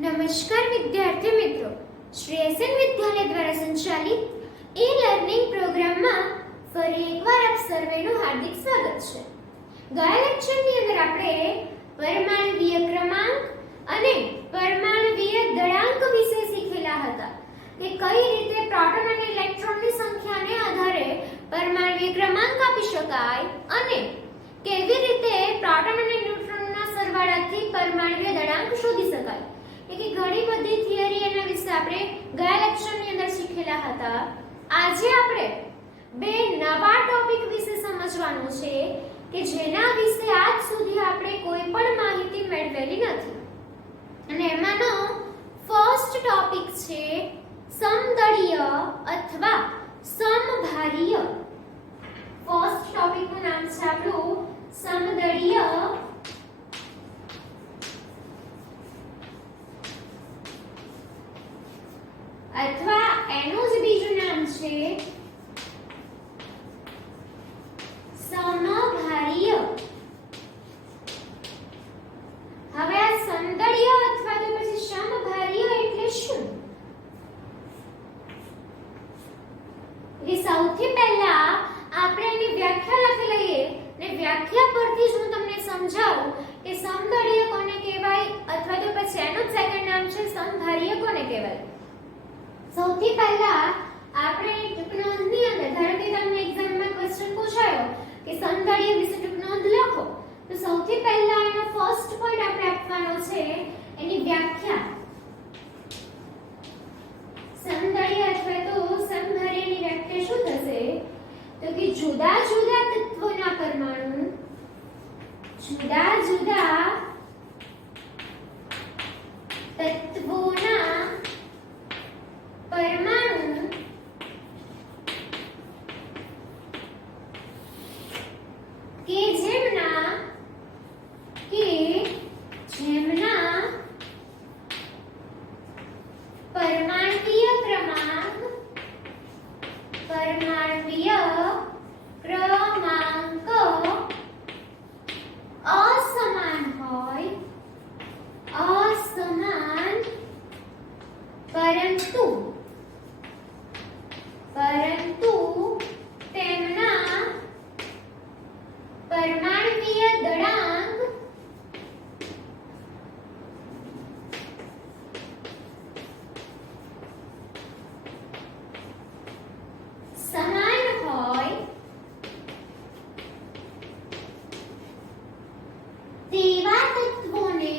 નમસ્કાર વિદ્યાર્થી મિત્રો, શ્રી એસએન વિદ્યાલય દ્વારા સંચાલિત ઈ-લર્નિંગ પ્રોગ્રામમાં ફરી એકવાર આપ સર્વેનું હાર્દિક સ્વાગત છે. ગયા લેક્ચરની અંદર આપણે પરમાણ્વીય ક્રમાંક અને પરમાણ્વીય દળાંક વિશે શીખેલા હતા કે કઈ રીતે પ્રોટોન અને ઇલેક્ટ્રોનની સંખ્યાને આધારે પરમાણ્વીય ક્રમાંક આપી શકાય અને કેવી રીતે પ્રોટોન અને ન્યુટ્રોનના સરવાળાથી પરમાણ્વીય દળાંક શોધી શકાય. કે ઘણી બધી થિયરી એના વિશે આપણે ગયા લેક્ચરની અંદર શીખેલા હતા. આજે આપણે બે નવા ટોપિક વિશે સમજવાનું છે કે જેના વિશે આજ સુધી આપણે કોઈ પણ માહિતી મેળવેલી નથી. અને એમાંનો ફર્સ્ટ ટોપિક છે સમદળીય અથવા સમભારીય. ફર્સ્ટ ટોપિકનું નામ છે આપણું સમદળીય અથવા એનું જ બીજું નામ છે સમભારીય. હવે આ સમદળીય અથવા તો પછી સમભારીય એટલે શું? એ સૌથી પહેલા આપણે એની વ્યાખ્યા લખી લઈએ ને વ્યાખ્યા પરથી જ હું તમને સમજાવું કે સમદળીય કોને કહેવાય અથવા તો પછી એનું સેકન્ડ નામ છે સમભારીય કોને કહેવાય. સૌથી પહેલા આપણે ટૂંકનોંધની અંદર ધારો કે તમને એક્ઝામમાં ક્વેશ્ચન પૂછાયો કે સમદળીય વિશે ટૂંકનોંધ લખો, તો સૌથી પહેલા એનો ફર્સ્ટ પોઈન્ટ આપણે આપવાનો છે એની વ્યાખ્યા. સમદળીય અથવા તો સમભારીયની વ્યાખ્યા શું થશે? તો કે જુદા જુદા તત્વોના પરમાણુ જુદા જુદા તત્વોના પરમાણુ કે જેમના પરમાણ્વીય ક્રમાંક અસમાન હોય પરંતુ તેમના પરમાણ્વીય દળાંક સમાન હોય તેવા તત્વોને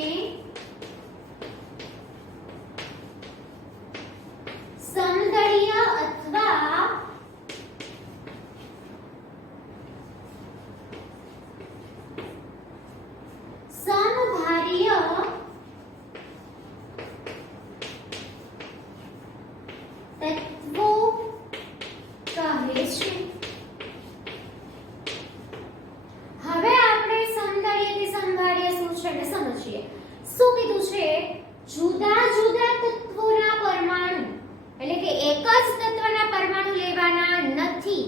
સમદળીય અથવા સમભારીય તત્વો કહે છે. હવે આપણે સમદળીયથી સમભારીય શું છે એને સમજીએ. શું કીધું છે? જુદા જુદા તત્વોના પરમાણુ એટલે કે એક જ તત્વના પરમાણુ લેવાના નથી.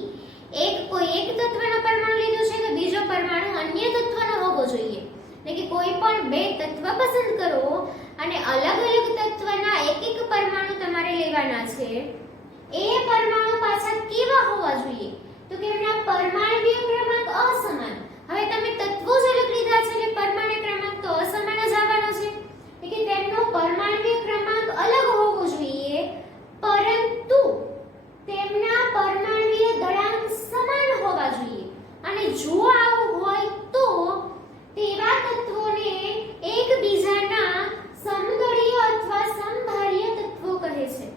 કોઈ એક તત્વનો પરમાણુ લીધો છે તો બીજો પરમાણુ અન્ય તત્વનો હોવો જોઈએ. એટલે કે કોઈ પણ બે તત્વ પસંદ કરો અને અલગ અલગ તત્વના એક એક પરમાણુ તમારે લેવાના છે. એ પરમાણુ પાછા કેવા હોવા જોઈએ? તો કે એમના પરમાણ્વીય ક્રમાંક અસમાન. હવે તમે તત્વો જ અલગ લીધા છે એટલે પરમાણ્વીય ક્રમાંક તો અસમાન જ આવવાનો છે. એટલે કે તેમનો પરમાણ્વીય ક્રમાંક અલગ હોવો જોઈએ પરંતુ તેમના પરમાણ્વીય દળાંક સમાન હોવા જોઈએ. અને જો આવું હોય તો તેવા તત્વોને એકબીજાના સમદળીય અથવા સમભારીય તત્વો કહે છે.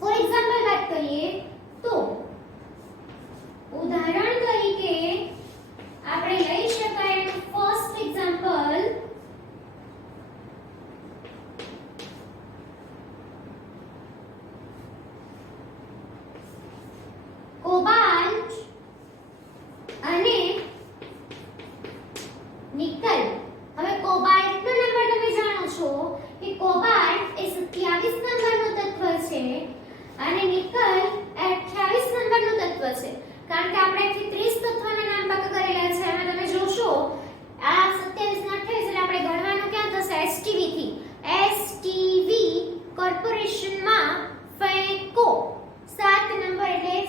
ફોર એક્ઝામ્પલ વાત કરીએ તો ઉદાહરણ તરીકે આપણે લઈ શકાય એનું ફર્સ્ટ એક્ઝામ્પલ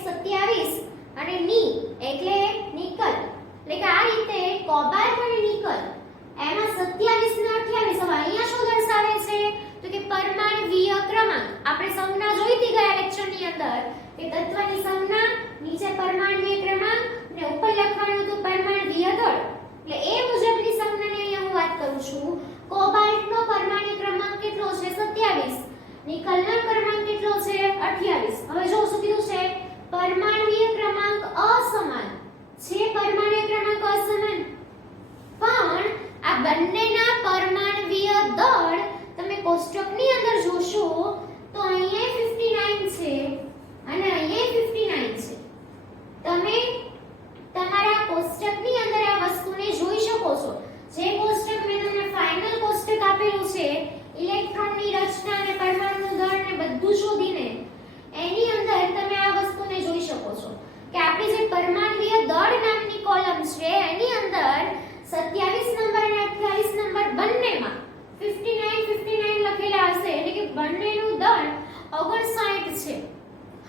27 અને ની એટલે નિકલ, એટલે કે આ રીતે કોબાલ્ટ અને નિકલ એમાં 27 ને 28 હવે અહીંયા શું દર્શાવે છે તો કે પરમાણ્વીય ક્રમાંક. આપણે સંજ્ઞા જોઈ હતી ગયા લેક્ચરની અંદર કે તત્વની સંજ્ઞા, નીચે પરમાણ્વીય ક્રમાંક અને ઉપર લખવાનું હતું પરમાણ્વીય દળ. એટલે એ મુજબની સંજ્ઞાની અહીંયા હું વાત કરું છું. કોબાલ્ટનો પરમાણ્વીય ક્રમાંક કેટલો છે 27, નિકલનો ક્રમાંક કેટલો છે 28. હવે જો શું કીધું છે પરમાણ્વીય ક્રમાંક અસમાન છે, પરમાણ્વીય ક્રમાંક અસમાન, પણ આ બંનેના પરમાણ્વીય દળ તમે કોષ્ટકની અંદર જોશો તો અહીંયા 59 છે અને અહીંયા 59 છે. તમે તમારા કોષ્ટકની અંદર આ વસ્તુને જોઈ શકો છો. જે કોષ્ટક મેં તમને ફાઇનલ કોષ્ટક આપેલું છે ઇલેક્ટ્રોનની રચના અને પરમાણુનું દળ ને બધું શોધીને, એની અંદર તમે આ વસ્તુને જોઈ શકો છો કે આપણી જે પરમાણ્વીય દળ નામની કોલમ છે એની અંદર 27 નંબર અને 28 નંબર બંનેમાં 59 લખેલા હશે, એટલે કે બંનેનું દળ 59 છે.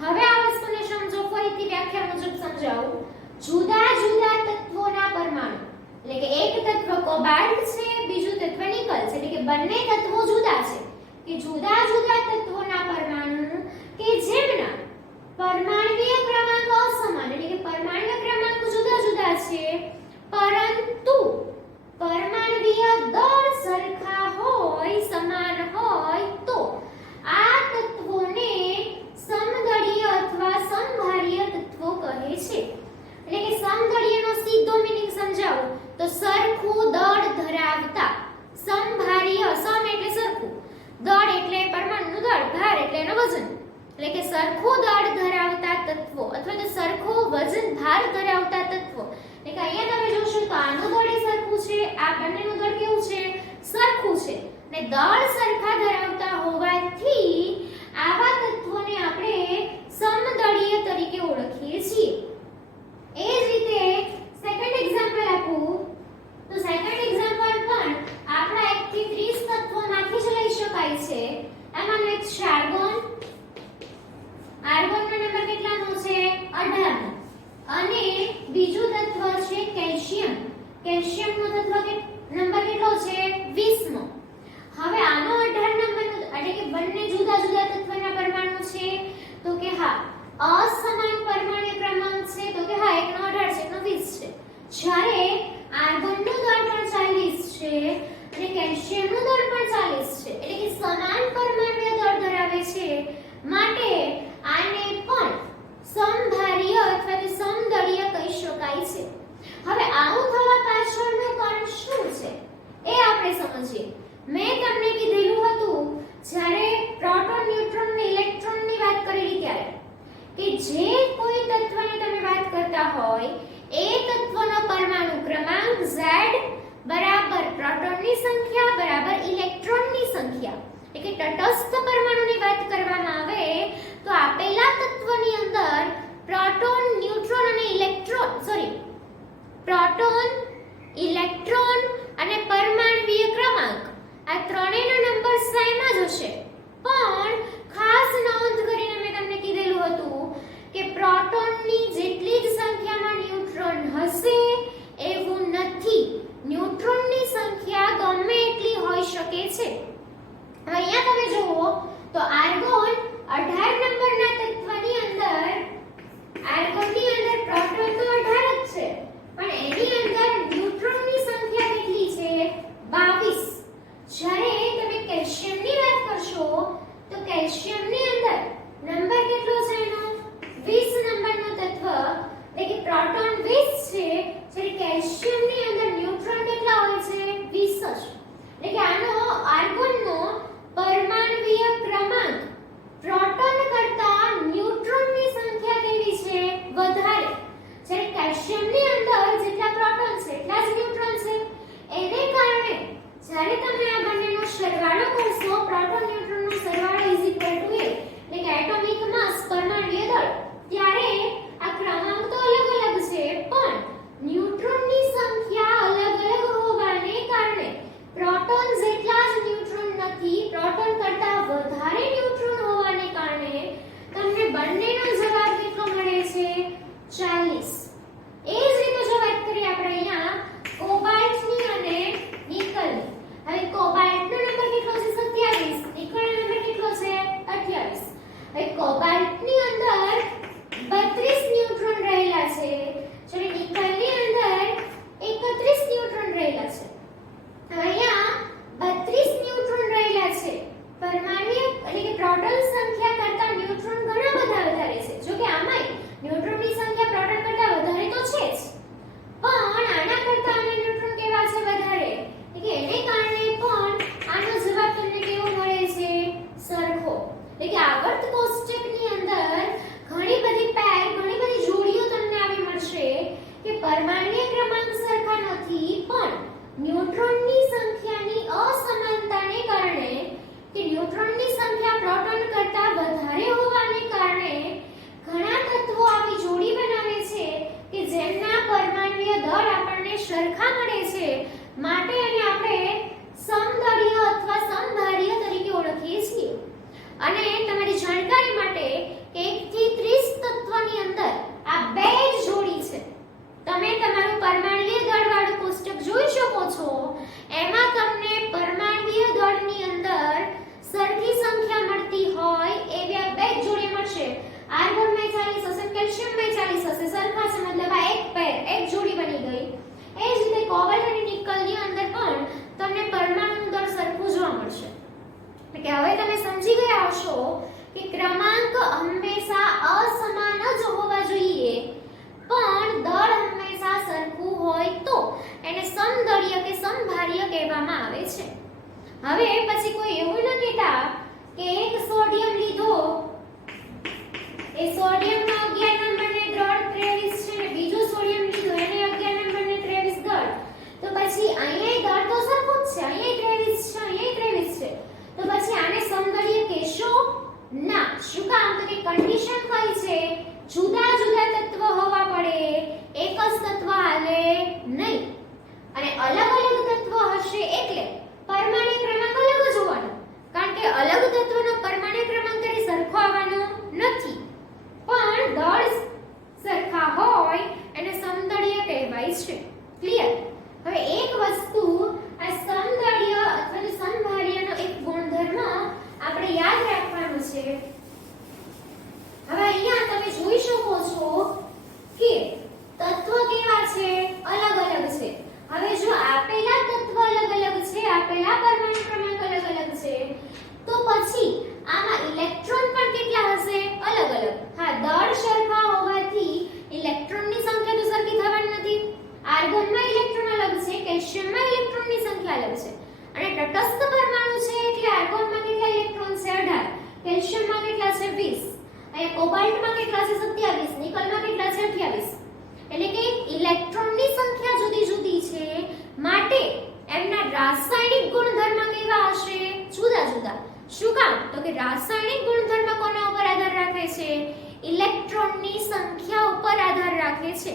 હવે આ વસ્તુને સમજો, ફરીથી વ્યાખ્યા મુજબ સમજાવું. જુદા જુદા તત્વોના પરમાણુ, એટલે કે એક તત્વ કોબાલ્ટ છે, બીજું તત્વ નિકલ છે, એટલે કે બંને તત્વો જુદા છે. કે જુદા જુદા તત્વોના પરમાણુ કે જેમના પરમાણ્વીય ક્રમાંક અસમાન, એટલે કે પરમાણ્વીય ક્રમાંક જુદા જુદા છે પરંતુ પરમાણ્વીય દળ સરખા હોય, સમાન હોય તો આ તત્વોને સમદળીય અથવા સમભારીય તત્વો કહે છે. એટલે કે સમદળીયનો સીધો મીનિંગ સમજાવું તો સરખું દળ ધરાવતા, સમભારીય, સમ એટલે સરખું, દળ એટલે પરમાણુનું દળ, ભાર એટલે એનું વજન, એટલે કે સરખું દળ ધરાવતા તત્વો અથવા તો સરખો વજન ભાર ધરાવતા તત્વો. એટલે કે અહીંયા તમે જોશો તો આનું દળ એ સરખું છે, આ બંનેનું દળ કેવું છે સરખું છે, અને દળ સરખા ધરાવતા હોવાથી આવા તત્વોને આપણે સમદળીય તરીકે ઓળખીએ છીએ. એ જ રીતે સેકન્ડ એક્ઝામ્પલ આપું તો સેકન્ડ એક્ઝામ્પલ પણ આપણા 1 થી 30 તત્વોમાંથી જ લઈ શકાય છે. એમાં એક છે આર્ગોન. આર્ગોનનો નંબર કેટલાનો છે 18 અને બીજું તત્વ છે કેલ્શિયમ. કેલ્શિયમનો તત્વ નંબર કેટલો છે 20મો. હવે આનો 18 નંબરનો, એટલે કે બંને જુદા જુદા તત્વના પરમાણુ છે તો કે હા અસમાન પરમાણ્વીય ક્રમાંક છે તો કે હા એકનો 18 છે એકનો 20 છે. જ્યારે આર્ગોનનું દળ પણ 40 છે અને કેલ્શિયમનું દળ પણ 40 છે, એટલે કે સમાન પરમાણ્વીય દળ ધરાવે છે, માટે આને પણ સમભારીય અથવા તો સમદળીય કહી શકાય છે. હવે આવું થવા પાછળનું કારણ શું છે એ આપણે સમજીએ. મેં તમને કીધેલું હતું જ્યારે પ્રોટોન, ન્યુટ્રોન અને ઇલેક્ટ્રોનની વાત કરેલી ત્યારે કે જે કોઈ તત્વની તમે વાત કરતા હોય એ તત્વનો પરમાણુ ક્રમાંક Z બરાબર પ્રોટોનની સંખ્યા બરાબર ઇલેક્ટ્રોનની સંખ્યા, એટલે કે તટસ્થ પરમાણુની વાત કરવામાં આવે તો આપેલા તત્વની અંદર પ્રોટોન, ન્યુટ્રોન અને પ્રોટોન, ઇલેક્ટ્રોન અને પરમાણ્વીય ક્રમાંક આ ત્રણેયનો નંબર સેમ જ હશે. પણ ખાસ નોંધ કરીને મેં તમને કીધેલું હતું કે પ્રોટોનની જેટલી જ સંખ્યામાં ન્યુટ્રોન હશે એવું નથી. ન્યુટ્રોનની સંખ્યા ગમે એટલી હોઈ શકે છે. હવે અહીંયા તમે જુઓ તો આર્ગોન 18 નંબરના તત્વની અંદર, આર્ગોનની અંદર પ્રોટોન તો 18 જ છે પણ એની અંદર ન્યુટ્રોનની સંખ્યા કેટલી છે 22. જ્યારે તમે કેલ્શિયમની વાત કરશો તો કેલ્શિયમની અંદર નંબર કેટલો છે એનો 20 નંબરનો તત્વ, એટલે કે પ્રોટોન 20 છે, જ્યારે કેલ્શિયમની અંદર ન્યુટ્રોન કેટલા હોય છે 20 જ. એટલે કે આનો આર્ગોનનો પરમાણ્વીય ક્રમાંક પ્રોટોન કરતા ટોટલ સંખ્યા કરતા ન્યુટ્રોન ઘણા બધા વધારે છે. જો કે આમાંય ન્યુટ્રોનની સંખ્યા પ્રોટોન કરતા વધારે તો છે જ, પણ આના કરતા આના ન્યુટ્રોન કેવા છે વધારે, એટલે એને કારણે પણ આનો જવાબ તમને કેવો મળે છે, સરખો. એટલે કે આવર્ત કોષ્ટકની અંદર ઘણી બધી પેર, ઘણી બધી જોડીઓ તમને આવી મળશે કે પરમાણ્વીય ક્રમાંક સરખા નથી, પણ ન્યુટ્રોનની સંખ્યાની અસમાનતાને કારણે કે ન્યુટ્રોનની સંખ્યા પ્રોટોન કરતા વધારે હોવાને કારણે ઘણા તત્વો આવી જોડી બનાવે છે કે જેમના પરમાણ્વીય દળ આપણને સરખા મળે છે, માટે એને આપણે સમદળીય અથવા સમભારીય તરીકે ઓળખીએ છીએ. અને તમારી જાણકારી માટે કે 1 થી 30 તત્વની અંદર આ બે જ જોડી છે. તમે તમારું પરમાણ્વીય દળવાળું કોષ્ટક જોઈ શકો છો, એમાં તમને પરમાણ્વીય દળની અંદર સરખી સંખ્યા મળતી હોય એવી આ બે જ જોડી મળશે. આર્ગોનમાં 40 હશે, કેલ્શિયમમાં 40 હશે, સરખા છે, મતલબ આ એક પેર, એક જોડી બની ગઈ. એ જ રીતે કોબાલ્ટ અને નિકલની અંદર પણ તમને પરમાણુ દળ સરખું જોવા મળશે. એટલે હવે તમે સમજી ગયા હશો કે ક્રમાંક હંમેશા અસમાન જ હોવા જોઈએ, પણ દળ હંમેશા સરખું હોય તો એને સમદળીય કે સમભારીય કહેવામાં આવે છે. હવે પછી કોઈ એવું ન કહેતા કે એક સોડિયમ લીધો, એ સોડિયમનો 11 નંબરને દળ 23 છે ને બીજો સોડિયમ લીધો એને 11 નંબરને 23 દળ, તો પછી અહીંયા દળ તો સરખું જ છે, અહીંયા 23 છે, અહીંયા 23 છે, તો પછી આને સમદળીય કહેશો ના. શું કામ? તો કે કન્ડિશન કઈ છે, જુદા જુદા તત્વ હોવા પડે, એક જ તત્વ હાલે નહીં. અને અલગ અલગ તત્વ હશે એટલે પરમાણ્વીય ક્રમાંક અલગ જ હોવાનો, કારણ કે અલગ તત્વનો પરમાણ્વીય ક્રમાંક ક્યારે સરખો આવવાનો નથી, પણ દળ સરખા હોય એને સમદળીય કહેવાય છે. ક્લિયર? હવે એક વસ્તુ આ સમદળીય અથવા સમભારીયનો એક ગુણધર્મ આપણે યાદ રાખવાનું છે. હવે અહીંયા તમે જોઈ શકો છો કે તત્વ કેવા છે, અલગ અલગ છે. હવે જો આપેલા તત્વ અલગ અલગ છે, આપેલા પરમાણુ ક્રમાંક અલગ અલગ છે, તો પછી આમાં ઇલેક્ટ્રોન પણ કેટલા હશે, અલગ અલગ. હા, દળ સરખા હોવાથી ઇલેક્ટ્રોનની સંખ્યા તો સરખી થવાની નથી. આર્ગોનમાં ઇલેક્ટ્રોન અલગ છે, કેલ્શિયમમાં ઇલેક્ટ્રોનની સંખ્યા અલગ છે. અને તટસ્થ પરમાણુ છે એટલે આર્ગોનમાં કેટલા ઇલેક્ટ્રોન છે, 18, કેલ્શિયમમાં કેટલા છે, 20, અને કોબાલ્ટમાં કેટલા છે, 27, નિકલમાં કેટલા છે, 28. એટલે કે ઇલેક્ટ્રોનની સંખ્યા જુદી જુદી છે, માટે એમના રાસાયણિક ગુણધર્મ કેવા હશે, જુદા જુદા. શું કામ? તો કે રાસાયણિક ગુણધર્મ કોના ઉપર આધાર રાખે છે, ઇલેક્ટ્રોનની સંખ્યા ઉપર આધાર રાખે છે.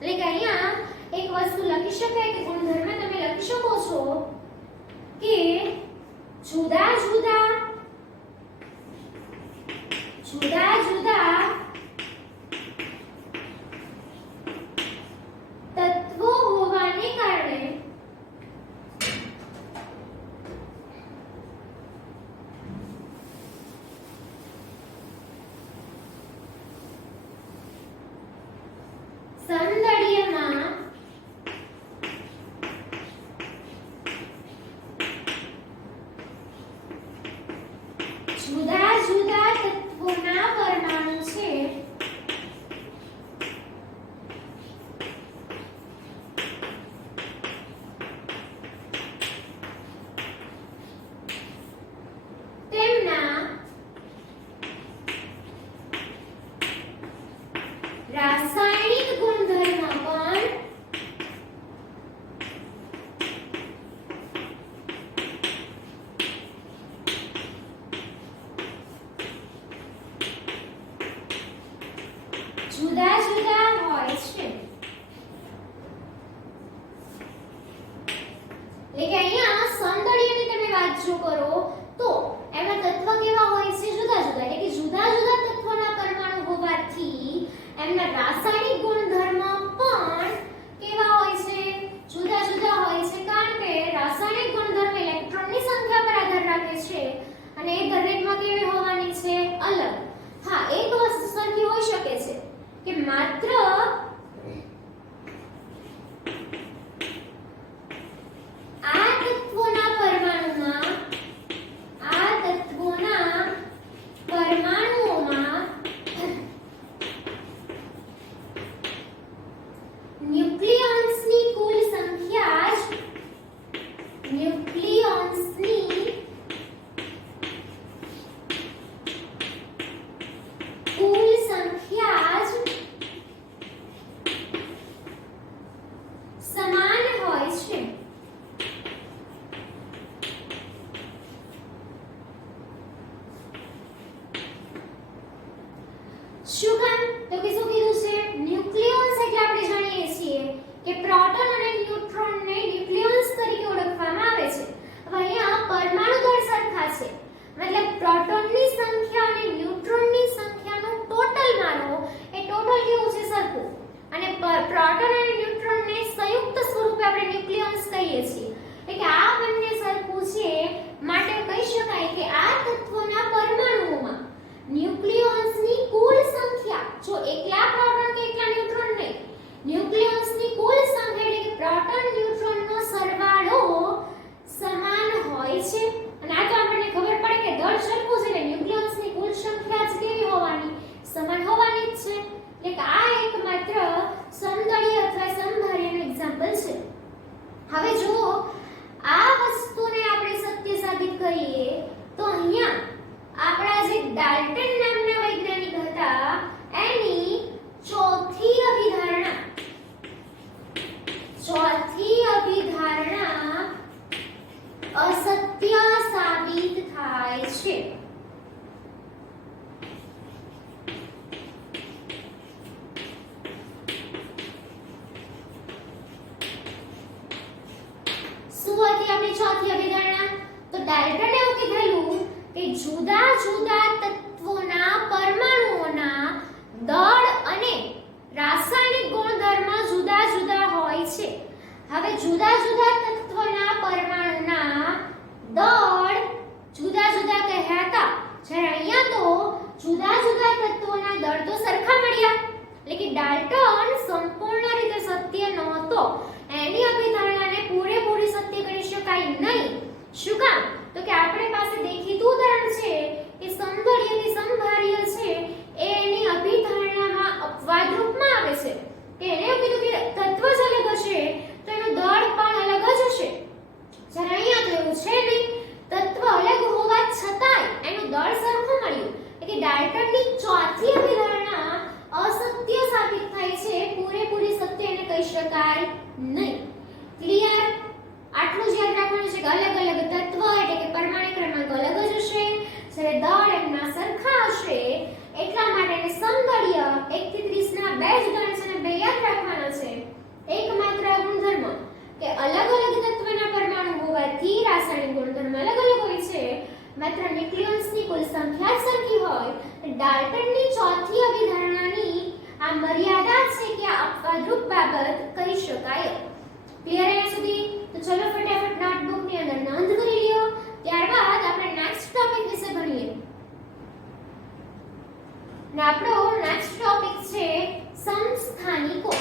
એટલે કે અહીંયા એક વસ્તુ લખી શકાય કે ગુણધર્મ તમે લખી શકો છો કે જુદા જુદા તત્વો હોવાને કારણે સમદળીયમાં જુદા જુદા તત્વોના પરમાણુ છે, તેમના રાસાયણિક ગુણધર્મ પણ જુદા જુદા હોય છે. એટલે કે અહીંયા સમદળીયની તમે વાત જો કરો તો એમાં તત્વ કેવા હોય છે, જુદા જુદા. એટલે કે જુદા જુદા તત્વના પરમાણુ હોવાથી એમના રાસાયણિક ગુણધર્મ પણ કેવા હોય છે, જુદા જુદા હોય છે, કારણ કે રાસાયણિક ગુણધર્મ ઇલેક્ટ્રોનની સંખ્યા પર આધાર રાખે છે અને એ દરેકમાં કેવી હોવાની છે, અલગ. હા, એક વસ્તુ સરખી હોઈ શકે છે કે માત્ર આ તત્વોના શું કામ? તો કે શું કીધું છે? ન્યુક્લિયોન્સ એટલે આપણે જાણીએ છીએ કે પ્રોટોન અને ન્યુટ્રોનને ન્યુક્લિયોન્સ તરીકે ઓળખવામાં આવે છે. હવે અહીંયા પરમાણુ દળ સરખા છે, મતલબ પ્રોટોનની સંખ્યા અને ન્યુટ્રોનની સંખ્યાનો ટોટલ માનો એ ટોટલ કેવું છે? સરખું. અને પ્રોટોન અને ન્યુટ્રોનને સંયુક્ત સ્વરૂપે આપણે ન્યુક્લિયોન્સ કહીએ છીએ. એટલે કે આ બંને સરખું છે માટે કહી શકાય કે આ તત્વના પરમાણુઓમાં ન્યુક્લિયોન્સની કુલ સંખ્યા, જો એકલા પ્રોટોન કે એકલા ન્યુટ્રોન નહીં, ન્યુક્લિયોન્સની કુલ સંખ્યા એટલે કે પ્રોટોન ન્યુટ્રોનનો સરવાળો સમાન હોય છે. અને આ તો આપણને ખબર પડે કે દળ સરખું છે એટલે ન્યુક્લિયોન્સની કુલ સંખ્યા જ કેવી હોવાની? સમાન હોવાની જ છે. એટલે કે આ એકમાત્ર સમદળીય અથવા સમભાર્યનું એક્ઝામ્પલ છે. હવે જો આ વસ્તુને આપણે સત્ય સાબિત કરીએ તો અહીંયા આપણા જે ડાલ્ટન નામના વૈજ્ઞાનિક હતા એની ચોથી અભિધારણા અસત્ય સાબિત થાય છે. શું હતી આપણી ચોથી અભિધારણા? તો ડાલ્ટને એવું કીધેલું કે જુદા જુદા તત્વોના પરમાણુઓના દળ અને રાસાયણિક ગુણધર્મ જુદા જુદા હોય છે. હવે જુદા જુદા તત્વના પરમાણુના દળ જુદા જુદા કહ્યા હતા, જ્યારે અહીંયા તો જુદા જુદા તત્વોના દળ તો સરખા મળ્યા. એટલે કે ડાલ્ટન સંપૂર્ણ રીતે સત્ય નહોતો. એની અભિધારણાને પૂરેપૂરી સત્ય કરી શકાય નહીં. શું કામ? તો કે આપણી પાસે દેખીતું ઉદાહરણ છે કે સમદળીયથી સમભાર્ય છે એ એની અભિધારણામાં અપવાદ રૂપમાં આવે છે. કે એને એવું કીધું કે તત્વ જ અલગ હશે તો એનું દળ પણ અલગ જ હશે. જ્યારે અહીંયા તો એવું છે નહીં, તત્વ અલગ હોવા છતાંય એનું દળ સરખું મળ્યું. એટલે કે ડાલ્ટનની ચોથી અભિધારણા અસત્ય સાબિત થાય છે, પૂરેપૂરી સત્ય એને કહી શકાય નહીં. ક્લિયર? આટલું જ યાદ રાખવાનું છે કે અલગ અલગ તત્વ એટલે કે પરમાણુ ક્રમાંક અલગ જ હશે, જ્યારે દળ એમના સરખા હશે. એટલા માટે એને સમદળીય 1 થી 30 ના બે જ ગણ છે અને બે યાદ રાખવાના છે. એકમાત્ર ગુણધર્મ કે અલગ અલગ તત્વના પરમાણુ હોવાથી રાસાયણિક ગુણધર્મ અલગ અલગ હોય છે, માત્ર ન્યુક્લિયોન્સની કુલ સંખ્યા જ સરખી હોય. ડાલ્ટનની ચોથી અભિધારણાની આ મર્યાદા છે કે આ અપવાદરૂપ બાબત કહી શકાય. ક્લિયર અહીંયા સુધી? તો ચલો ફટાફટ નોટબુકની અંદર નોંધ કરી લ્યો. ત્યારબાદ આપણે નેક્સ્ટ ટોપિક વિશે ભણીએ. ને આપણો નેક્સ્ટ ટોપિક છે સમસ્થાનિકો.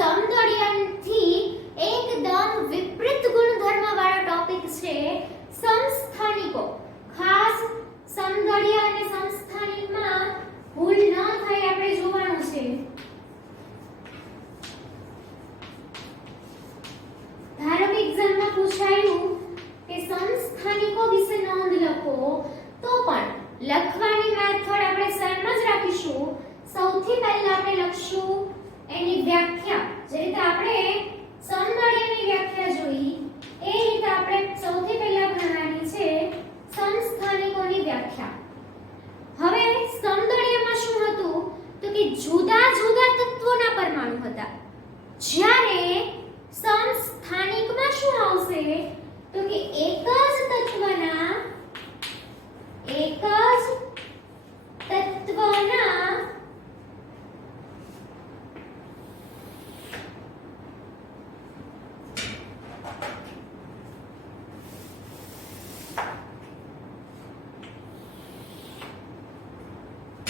સમદળીયથી એકદમ વિપરીત ગુણધર્મ વાળો ટોપિક છે સમસ્થાનિકો. ખાસ સમદળીય અને સમસ્થાનિકમાં ભૂલ ન થાય આપણે જોવાનું છે. ધારો કે એક્ઝામમાં પૂછાયું કે સમસ્થાનિકો વિશે નોંધ લખો, તો પણ લખવાની મેથડ આપણે સેમ જ રાખીશું. સૌથી પહેલા આપણે લખશું એની વ્યાખ્યા. જે રીતે આપણે સમદળીયની વ્યાખ્યા જોઈ એ રીતે આપણે સૌથી પહેલા ભણવાની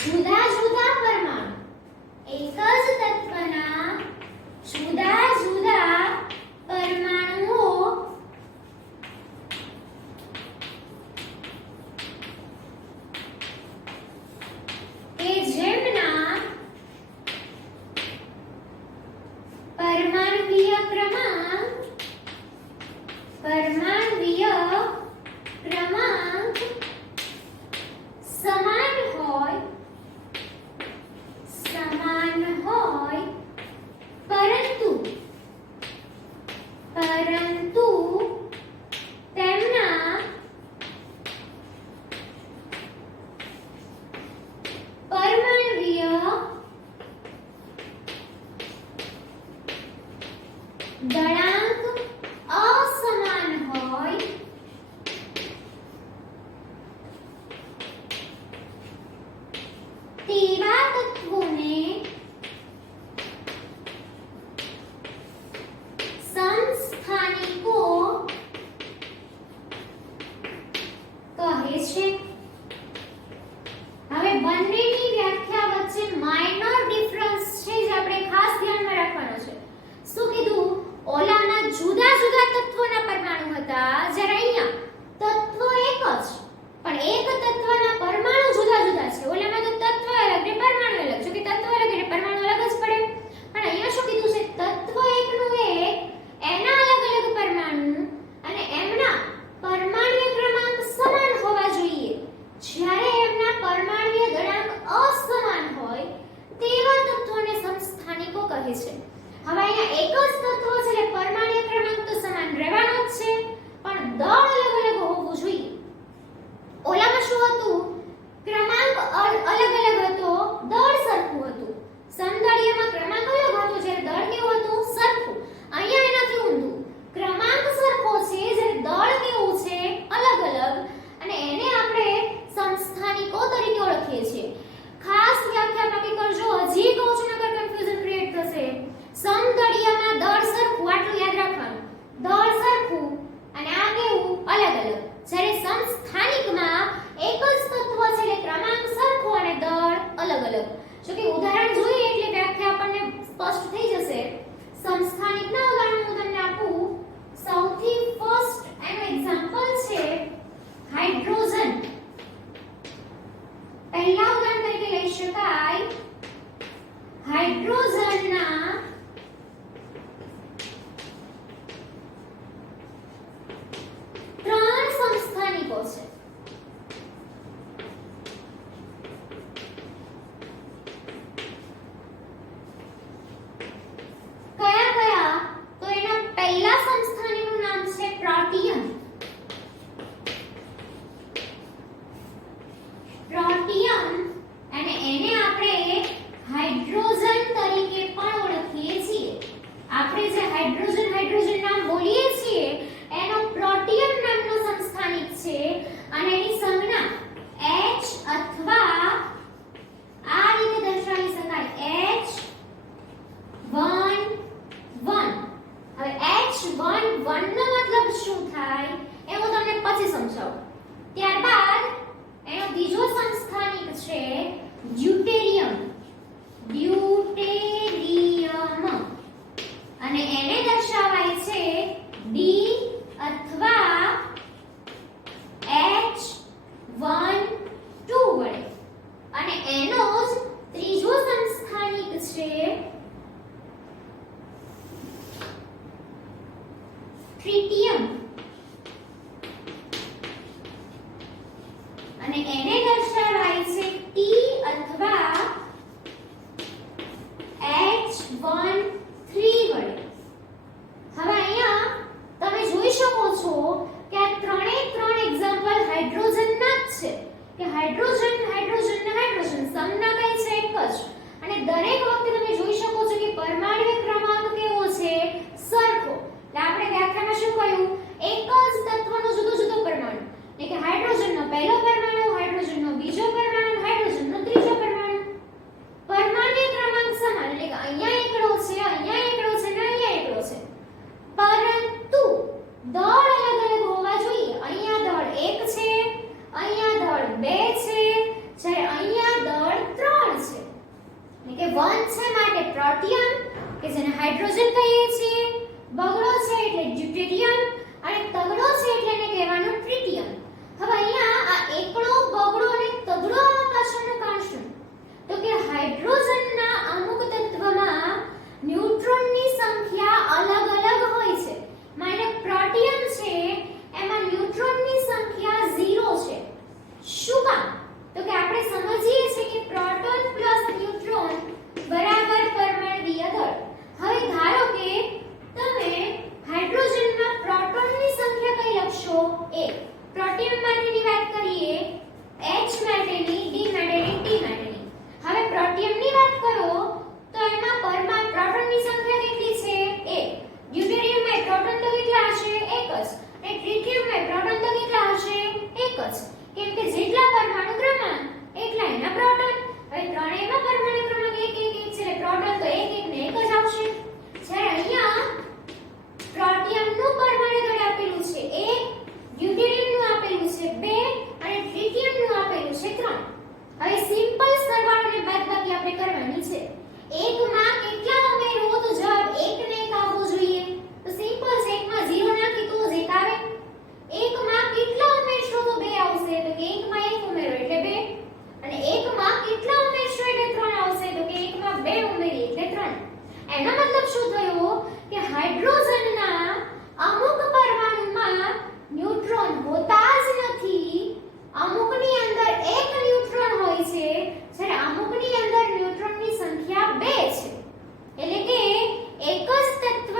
જુદા જુદા પરમાણુ, એક જ તત્વના જુદા જુદા પરમાણુઓ કે જેમના પરમાણુવીય ક્રમાંક સમાન હોય પરંતુ તેમના પરમાણુવીય દળાંક અસમાન હોય તેવા તત્વોને સમસ્થાનિકો કહે છે. હવે બંનેની વ્યાખ્યા વચ્ચે માઇનર ડિફરન્સ છે જે આપણે ખાસ ધ્યાનમાં રાખવાનો છે. શું કીધું? ઓલામાં જુદા જુદા તત્વોના પરમાણુ હતા, જ્યારે અહીંયા તત્વ એક જ, પણ એક તત્વના પરમાણુ જુદા જુદા છે. ઓલામાં તો તત્વ અલગ ને પરમાણુ અલગ, જો કે તત્વ અલગ એટલે પરમાણુ અલગ જ પડે. પણ અહીંયા શું કીધું છે? તત્વ એકનું એક, એના અલગ અલગ પરમાણુ અને એમના પરમાણુય ક્રમાંક સમાન હોવા જોઈએ. જ્યારે એમના પરમાણુય દળાંક અસમાન હોય તેવા તત્વોને સમસ્થાનિકો કહે છે. હવે અહીંયા એક જ તત્વ છે એટલે પરમાણુય ક્રમાંક તો સમાન રહેવાનો જ છે, પણ દળ અલગ અલગ હોવું જોઈએ. ઓલામાં શું હતું? ક્રમાંક અલગ અલગ હતો, દળ સરખું હતું. સમદળીયમાં ક્રમાંક અલગ હતો જ્યારે દળ કેવું હતું? સરખું. અહીંયા એનાથી ઊંધું, ક્રમાંક સરખો છે જ્યારે દળ કેવું છે? અલગ અલગ, અને એને આપણે સમસ્થાનિકો તરીકે ઓળખીએ છીએ. ખાસ વ્યાખ્યા પાકી કરજો, હજી કહું છું નકર કન્ફ્યુઝન ક્રિએટ થશે. સમદળીયમાં દળ સરખું, આટલું યાદ રાખવાનું, દળ સરખું અને આ કેવું? અલગ અલગ. જ્યારે સમસ્થાનિકમાં એક જ તત્વ છે એટલે ક્રમાંક સરખો અને દળ અલગ અલગ. જો કે ઉદાહરણ જોઈએ એટલે વ્યાખ્યા આપણને સ્પષ્ટ થઈ જશે. સમસ્થાનિકના ઉદાહરણ હું તમને આપું. સૌથી ફર્સ્ટ એનો એક્ઝામ્પલ છે હાઇડ્રોજન. પહેલા ઉદાહરણ તરીકે લઈ શકાય હાઇડ્રોજનના 3 સમસ્થાનિકો છે. કયા કયા? તો એના પહેલા સમસ્થાનીનું નામ છે પ્રોટિયમ. અને એને આપણે હાઇડ્રોજન તરીકે પણ ઓળખીએ છીએ. આપણે જે હાઇડ્રોજન નામ બોલીએ છીએ એનો પ્રોટિયમ નામનો સમસ્થાનિક છે અને એની સંજ્ઞા H અથવા આ રીતે દર્શાવી શકાય H11. હવે H11 નો મતલબ શું થાય એ હું તમને પછી સમજાવું. ત્યારબાદ એનો બીજો સમસ્થાનિક છે ડ્યુટેરિયમ. અને એને દર્શાવાય છે D અથવા H12 વડે. અને એનો જ ત્રીજો સમસ્થાનિક છે ટ્રિટિયમ. અને એને દર્શાવાય છે T અથવા H13 વડે. હવે અહીંયા તમે જોઈ શકો છો કે આ ત્રણે ત્રણ એક્ઝામ્પલ હાઇડ્રોજનના જ છે કે હાઇડ્રોજન સમના કઈ છે? એક જ. અને દરેક વખતે તમે જોઈ શકો છો કે પરમાણુય ક્રમાંક કેવો છે? સરખો. એટલે આપણે વ્યાખ્યામાં શું કહ્યું? એક જ તત્વનો જુદો જુદો પરમાણુ, એટલે કે હાઇડ્રોજનનો પહેલો પરમાણુ, હાઇડ્રોજનનો બીજો પરમાણુ, હાઇડ્રોજનનો ત્રીજો પરમાણુ. પરમાણુય ક્રમાંક સમાન, એટલે કે અહીંયા એકડો છે, અહીંયા એકડો છે અને અહીંયા એકડો છે. પરંતુ દળ અલગ અલગ હોવા જોઈએ. અહીંયા દળ 1 છે, અહીંયા દળ 2 છે, જ્યારે અહીંયા દળ પ્રોટિયમ કે જેને હાઇડ્રોજન કહીએ છીએ, બગડો છે એટલે ડ્યુટેરિયમ અને તગડો છે એટલે એને કહેવાનું ટ્રિટિયમ. હવે અહીંયા આ એકડો, બગડો અને તગડો આવવા પાછળનું કારણ શું? તો કે હાઇડ્રોજનના અમુક તત્વમાં ન્યુટ્રોનની સંખ્યા અલગ અલગ હોય છે. માનો પ્રોટિયમ છે એમાં ન્યુટ્રોનની સંખ્યા 0 છે. શું કામ? તો કે આપણે સમજીએ છીએ કે પ્રોટોન પ્લસ ન્યુટ્રોન બરાબર પરમાણ્વીય દળ. હવે ધારો કે તમે હાઇડ્રોજનમાં પ્રોટોનની સંખ્યા કઈ લખશો? 1. પ્રોટિયમ માટેની વાત કરીએ, H માટેની, D માટેની, T માટેની. હવે પ્રોટિયમની વાત કરો તો એમાં પરમાણુ પ્રોટોનની સંખ્યા કેટલી છે? 1. ડ્યુટેરિયમમાં પ્રોટોન તો કેટલા હશે? 1 જ. અને ટ્રિટિયમમાં પ્રોટોન તો કેટલા હશે? 1 જ. કેમ કે જેટલા પરમાણુ ક્રમાંક એટલા એના પ્રોટોન. હવે ત્રણેયમાં પરમાણુ ક્રમાંક 1 1 1 છે એટલે પ્રોટોન તો 1 1 ને 1 જ આવશે. જ્યારે અહીંયા પ્રોટિયમનું પરમાણુ દળ આપેલું છે 1, ડ્યુટેરિયમનું આપેલું છે 2 અને ટ્રિટિયમનું આપેલું છે 3. હવે સિમ્પલ સરવાળો અને બાદબાકી આપણે કરવાની છે. 1 માં કેટલા ઉમેરવો તો જવાબ 1 ને 1 આવવો જોઈએ. તો સિમ્પલ છે, 1 માં 0 નાખી તો જ 1 આવે. 1 માં કેટલા ઉમેરશો તો 2 આવશે. તો કે 1 માં 1 ઉમેરો એટલે 2 અને 1 માં કેટલા ઉમેરશો એટલે 3 આવશે. તો કે 1 માં 2 ઉમેરી એટલે 3. એનો મતલબ શું થયો કે હાઇડ્રોજનના અમુક પરમાણુમાં ન્યુટ્રોન હોતા જ નથી. અમુકની અંદર 1 ન્યુટ્રોન હોય છે જ્યારે અમુકની અંદર ન્યુટ્રોનની સંખ્યા 2 છે. એટલે કે એક જ તત્વ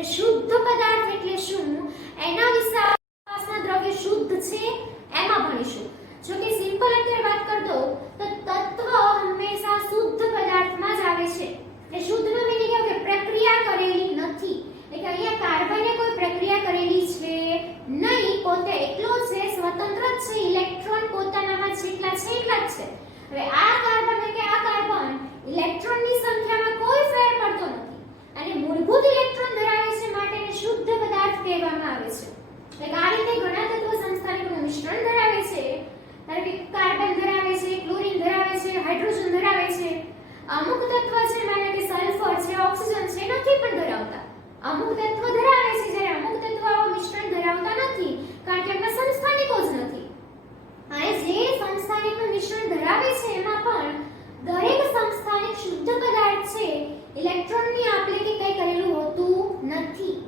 અને શુદ્ધ પદાર્થ એટલે શું એના વિશે આસપાસના દ્રવ્ય શુદ્ધ છે એમાં ભણીશું. જો કે સિમ્પલ અત્યારે વાત કર દો તો તત્વ હંમેશા શુદ્ધ પદાર્થમાં જ આવે છે. એટલે શુદ્ધનો મીનિંગ એવું કે પ્રક્રિયા કરેલી નથી. એટલે કે અહીંયા કાર્બને કોઈ પ્રક્રિયા કરેલી છે નહીં, પોતે એકલો છે, સ્વતંત્ર જ છે, ઇલેક્ટ્રોન પોતાનામાં જેટલા છે એટલા જ છે. હવે આ કાર્બન કે આ કાર્બન ઇલેક્ટ્રોનની સંખ્યામાં કોઈ ફેર પડતો નથી અને મૂળભૂત ઇલેક્ટ્રોન ધરાવે છે માટે એને શુદ્ધ પદાર્થ કહેવામાં આવે છે. એટલે આ રીતે ઘણા તત્વો સંસ્થાનિકોનું મિશ્રણ ધરાવે છે. ધારો કે કાર્બન ધરાવે છે, ક્લોરીન ધરાવે છે, હાઇડ્રોજન ધરાવે છે. અમુક તત્વ છે માનો કે સલ્ફર છે, ઓક્સિજન છે, નથી પણ ધરાવતા. અમુક તત્વ ધરાવે છે જ્યારે અમુક તત્વો આવા મિશ્રણ ધરાવતા નથી કારણ કે એમના સંસ્થાનિકો જ નથી. અને જે સંસ્થાનિકનું મિશ્રણ ધરાવે છે એમાં પણ દરેક સંસ્થાનિક શુદ્ધ પદાર્થ છે ઇલેક્ટ્રોનની આપલે કે કંઈ કરેલું હોતું નથી.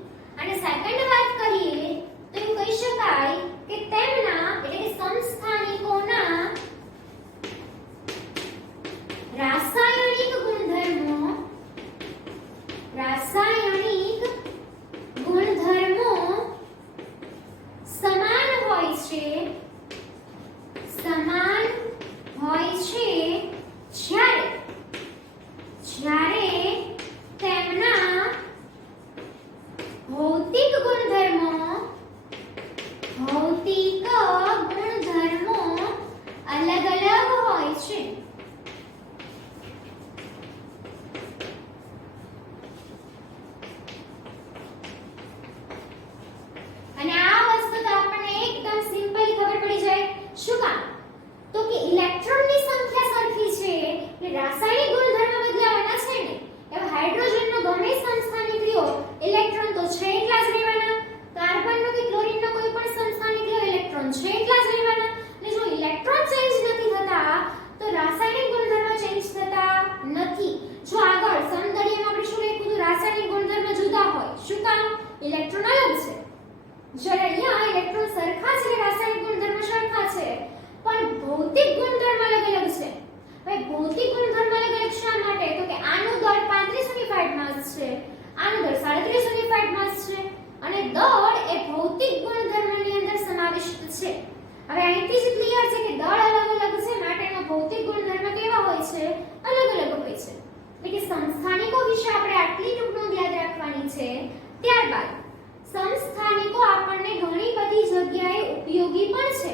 અને સેકન્ડ વાત કરીએ તો એવું કહી શકાય કે તેમના એટલે કે સંસ્થાનિકોના રાસાયણિક ગુણધર્મો સમાન હોય છે જ્યારે તેમના ભૌતિક ગુણધર્મો અલગ અલગ હોય છે. અને આ વસ્તુ તો આપણને એકદમ સિમ્પલી ખબર પડી જાય. શું કામ? તો કે ઇલેક્ટ્રોનની સંખ્યા સરખી છે કે રાસાયણિક ગુણધર્મ બદલાવાના છે ને. હવે હાઇડ્રોજનનો ગમે સંસ્થાનિક લ્યો ઇલેક્ટ્રોન તો છે એટલા જ રહેવાના. કાર્બનનો કે ક્લોરીનનો કોઈ પણ સંસ્થાનિક લ્યો ઇલેક્ટ્રોન છે એટલા જ રહેવાના. એટલે જો ઇલેક્ટ્રોન ચેન્જ નથી થતા તો રાસાયણિક ગુણધર્મ ચેન્જ થતા નથી. જો આગળ સૌંદર્યમાં આપણે શું લખ્યું હતું? રાસાયણિક ગુણધર્મ જુદા હોય. શું કામ? ઇલેક્ટ્રોન અલગ છે. જ્યારે અહીંયા ઇલેક્ટ્રોન સરખા છે, રાસાયણિક ગુણધર્મ સરખા છે, પણ ભૌતિક ગુણધર્મ અલગ અલગ છે. હવે ભૌતિક ગુણધર્મ અલગ અલગ શા માટે? તો કે આનું દળ 35 યુનિફાઇડ માસ છે, આનું દળ 37 યુનિફાઇડ માસ છે અને દળ એ ભૌતિક ગુણધર્મની અંદર સમાવિષ્ટ છે. હવે અહીંથી જ ક્લિયર છે કે દળ અલગ અલગ છે માટે એનો ભૌતિક ગુણધર્મ કેવા હોય છે? અલગ અલગ હોય છે. એટલે કે સંસ્થાનિકો વિશે આપણે આટલી ટૂંક નોંધ યાદ રાખવાની છે. ત્યારબાદ સંસ્થાનિકો આપણને ઘણી બધી જગ્યાએ ઉપયોગી પણ છે.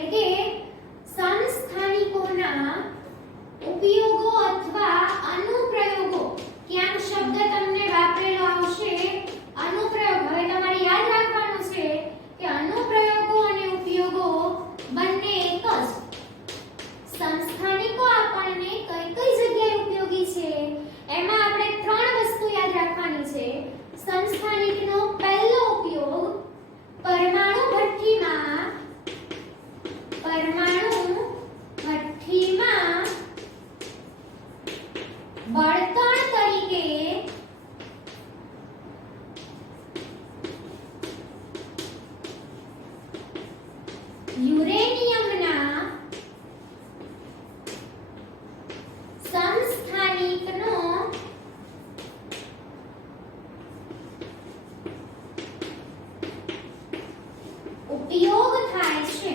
એટલે કે સંસ્થાનિકોના ઉપયોગો અથવા અનુપ્રયોગો, ક્યાંક શબ્દ તમને વાપરેલો આવશે અનુપ્રયોગ. હવે તમારે યાદ રાખવાનું છે કે અનુપ્રયોગો અને ઉપયોગો બંને એક જ. સંસ્થાનિકો આપણને કઈ કઈ જગ્યાએ ઉપયોગી છે એમાં આપણે ત્રણ વસ્તુ યાદ રાખવાની છે. સંસ્થાનિકનો પહેલો ઉપયોગ પરમાણુ ભઠ્ઠીમાં બળતણ તરીકે યુરેનિયમના સમસ્થાનિકનો ઉપયોગ થાય છે.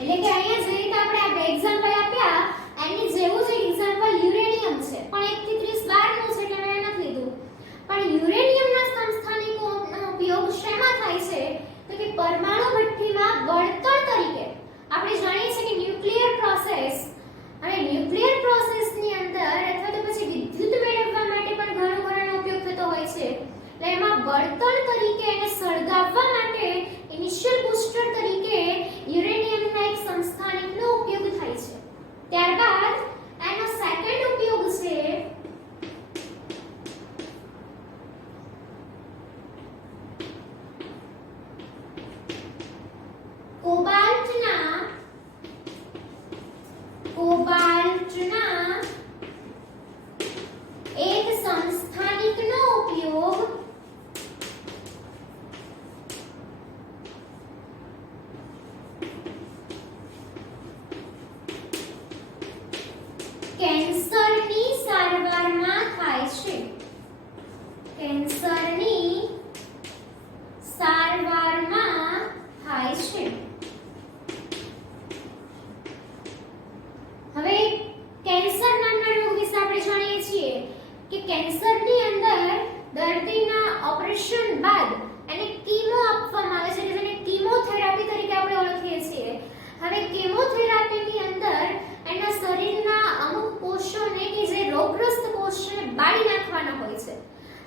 એટલે કે અહીંયા જે રીતે આપણે આ એક્ઝામ્પલ આપ્યા એની જેવું જ એક્ઝામ્પલ યુરેનિયમ છે, પણ 1 થી 30 12 નું છે એટલે મેં નથી લીધું. પણ યુરેનિયમના સમસ્થાનિકોનો ઉપયોગ શેમાં થાય છે? તો કે પરમાણુ ભઠ્ઠીમાં બળતણ તરીકે. આપણે જાણીએ છીએ કે ન્યુક્લિયર પ્રોસેસ અને ન્યુક્લિયર પ્રોસેસની અંદર અથવા તો પછી વિદ્યુત મેળવવા માટે પણ ઘણો ઉપયોગ થતો હોય છે. એટલે એમાં બળતણ તરીકે એને સળગાવવા માટે ઇનિશિયલ બૂસ્ટર તરીકે યુરેનિયમના એક સંસ્થાનિકનો ઉપયોગ થાય છે. ત્યારબાદ એનો સેકન્ડ ઉપયોગ છે કોબાલ્ટના એક સંસ્થાનિકનો ઉપયોગ કેન્સરની સારવારમાં થાય છે. કેન્સરની સારવારમાં થાય છે. હવે કેન્સર નામના રોગ વિશે આપણે જાણીએ છીએ કે કેન્સરની અંદર દર્દીના ઓપરેશન બાદ એને કીમો આપવામાં આવે છે, જેને કીમોથેરાપી તરીકે આપણે ઓળખીએ છીએ. હવે કીમોથેરાપીની અંદર એના શરીરના અમુક કોષોને કે જે રોગગ્રસ્ત કોષ છે બાળી નાખવાના હોય છે.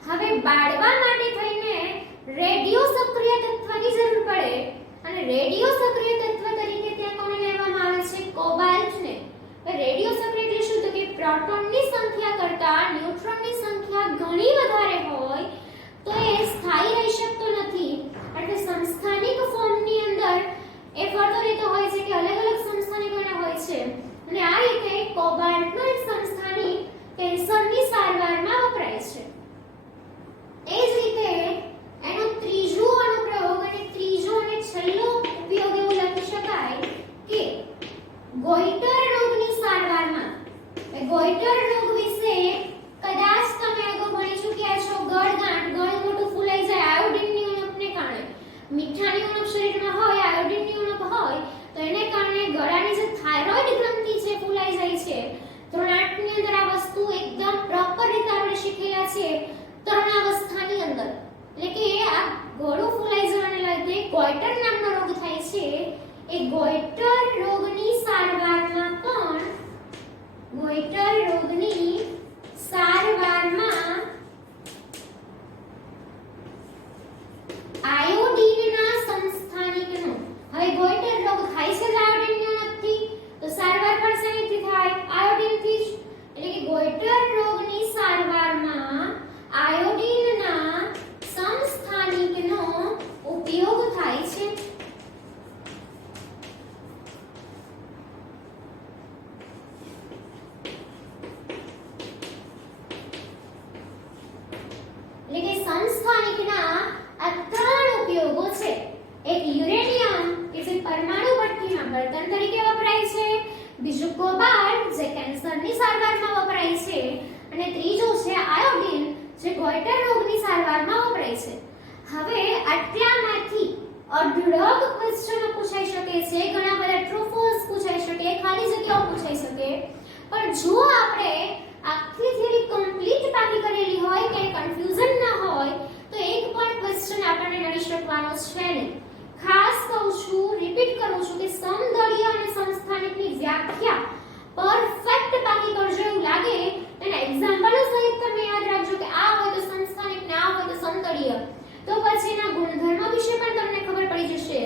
હવે બાળવા માટે થઈને રેડિયો સક્રિય તત્વની જરૂર પડે અને રેડિયો સક્રિય તત્વ તરીકે ત્યાં કોને લેવામાં આવે છે? કોબાલ્ટને. રેડિયો સક્રિય એટલે શું? તો કે પ્રોટોનની સંખ્યા કરતા ન્યુટ્રોનની સંખ્યા ઘણી વધારે હોય તો એ સ્થાયી રહી શકતો નથી, એટલે સંસ્થાનિક ફોર્મની અંદર એ ફરતો રહેતો હોય છે કે અલગ અલગ સંસ્થાનિકોના હોય છે. અને આ રીતે કોબાલ્ટનો એક સંસ્થાનિક કેન્સરની સારવારમાં વપરાય છે. એ જ રીતે એનો ત્રીજો અનુપ્રયોગ અને ત્રીજો અને છેલ્લો ઉપયોગ એવું લખી શકાય કે ગોઈટર રોગની સારવારમાં. ગોઈટર રોગ વિશે કદાચ તમે અગાઉ ભણી ચૂક્યા છો. ગળગાંઠ, ગળ મોટું ફૂલાઈ જાય આયોડિનની ઉણપને કારણે. મીઠાની ઉણપ શરીરમાં હોય, આયોડિનની ઉણપ હોય તો એને કારણે ગળાની જે થાઇરોઇડ ગ્રંથિ છે ફૂલાઈ જાય છે. ધોરણાટની અંદર આ વસ્તુ એકદમ પ્રોપર રીતે આપણે શીખેલા છે. તરુણાવસ્થાની અંદર એટલે કે આ ગળું ફૂલાઈ જવાને લીધે ગોઈટર નામનો રોગ થાય છે. એ ગોઈટર રોગની સારવારમાં પણ ગોઈટર રોગની સારવારમાં આયોડિનના સંસ્થાનિકનો. હવે ગોઈટર રોગ થાય છે આયોડિનની ઉણપથી, તો સારવાર પણ શેનાથી થાય? આયોડિનથી જ. એટલે કે ગોઈટર રોગની સારવારમાં આયોડિનના સમસ્થાનિકનો ઉપયોગ થાય છે. એટલે કે સંસ્થાનિકના આ ત્રણ ઉપયોગો છે. એક યુરેનિયમ કે જે પરમાણુ ભઠ્ઠીમાં બળતણ તરીકે વપરાય છે, બીજું કોબાલ્ટ જે કેન્સરની સારવારમાં વપરાય છે, અને ત્રીજું છે આયોડિન જે ગોઈટર રોગની સારવારમાં વપરાય છે. હવે આટલામાંથી અઢળક ક્વેશ્ચનો પૂછાઈ શકે છે, ઘણા બધા ટ્રુ ફોલ્સ પૂછાઈ શકે, ખાલી જગ્યાઓ પૂછાઈ શકે. પણ જો આપણે આખી થિયરી કમ્પ્લીટ પાકી કરેલી હોય કે કન્ફ્યુઝન ના હોય તો એક પણ ક્વેશ્ચન આપણને નડી શકવાનો છે નહીં. ખાસ કહું છું, રિપીટ કરું છું કે સમદળીય અને સમસ્થાનિકની વ્યાખ્યા પરફેક્ટ પાકી કરજો. એવું લાગે એના એક્ઝામ્પલો સહિત તમે યાદ રાખજો કે આ હોય તો સમસ્થાનિક ને આ હોય તો સમદળીય, તો પછી એના ગુણધર્મ વિશે પણ તમને ખબર પડી જશે.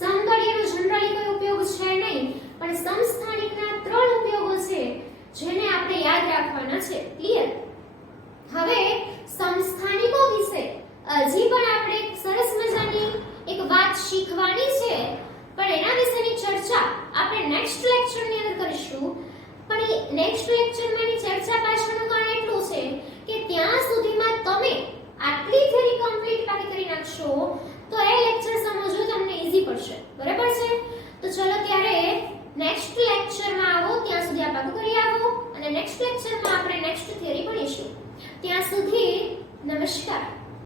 સમદળીયનો જનરલી કોઈ ઉપયોગ છે નહીં, પણ સમસ્થાનિકના ત્રણ ઉપયોગો છે જેને આપણે યાદ રાખવાના છે. ક્લિયર? હવે સમસ્થાનિકો વિશે હજી પણ આપણે સરસ મજાની એક વાત શીખવાની છે, પણ એના વિશેની ચર્ચા આપણે નેક્સ્ટ લેક્ચરની અંદર કરીશું. પણ એ નેક્સ્ટ લેક્ચરમાંની ચર્ચા પાછળનું કારણ એટલું છે કે ત્યાં સુધીમાં તમે આટલી થિયરી કમ્પ્લીટ પાકી કરી નાખશો તો એ લેક્ચર સમજવું તમને ઈઝી પડશે. બરાબર છે? તો ચલો ત્યારે નેક્સ્ટ લેક્ચરમાં આવો, ત્યાં સુધી આ પાકું કરી આવો અને નેક્સ્ટ લેક્ચરમાં આપણે નેક્સ્ટ થિયરી ભણીશું. ત્યાં સુધી નમસ્કાર.